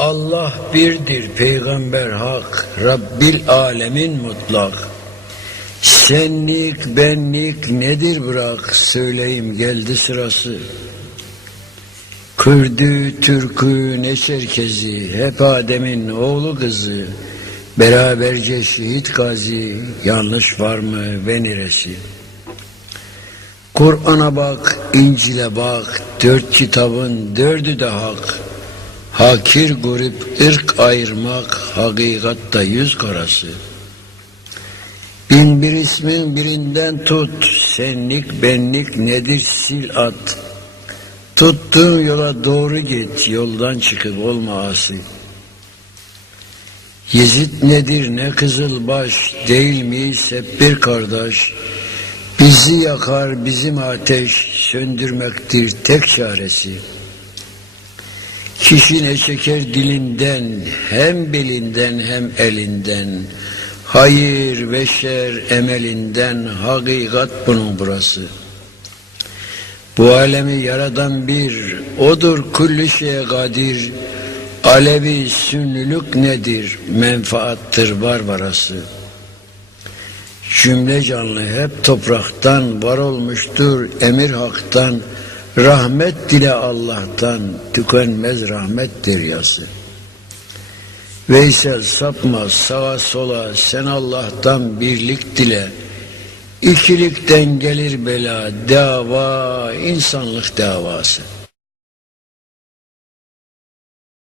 Allah birdir, peygamber hak, Rabbil alemin mutlak. Senlik, benlik nedir bırak, söyleyeyim geldi sırası. Kürdü, Türkü, ne Çerkezi, hep Adem'in oğlu kızı. Beraberce şehit gazi, yanlış var mı ve neresi? Kur'an'a bak, İncil'e bak, dört kitabın dördü de hak. Hakir grup ırk ayırmak, hakikatta yüz karası. Bin bir ismin birinden tut, senlik benlik nedir sil at. Tuttuğun yola doğru git, yoldan çıkıp olma asi. Yezid nedir ne kızılbaş, değil miyiz hep bir kardeş. Bizi yakar bizim ateş, söndürmektir tek çaresi. Kişi ne çeker dilinden, hem belinden hem elinden. Hayır ve şer emelinden, hakikat bunun burası. Bu alemi yaradan bir, odur kulli şeye kadir. Alevi sünnülük nedir? Menfaattır barbarası. Cümle canlı hep topraktan var olmuştur emir haktan. Rahmet dile Allah'tan tükenmez rahmet deryası. Veysel sapma sağa sola sen Allah'tan birlik dile. İkilikten gelir bela dava insanlık davası.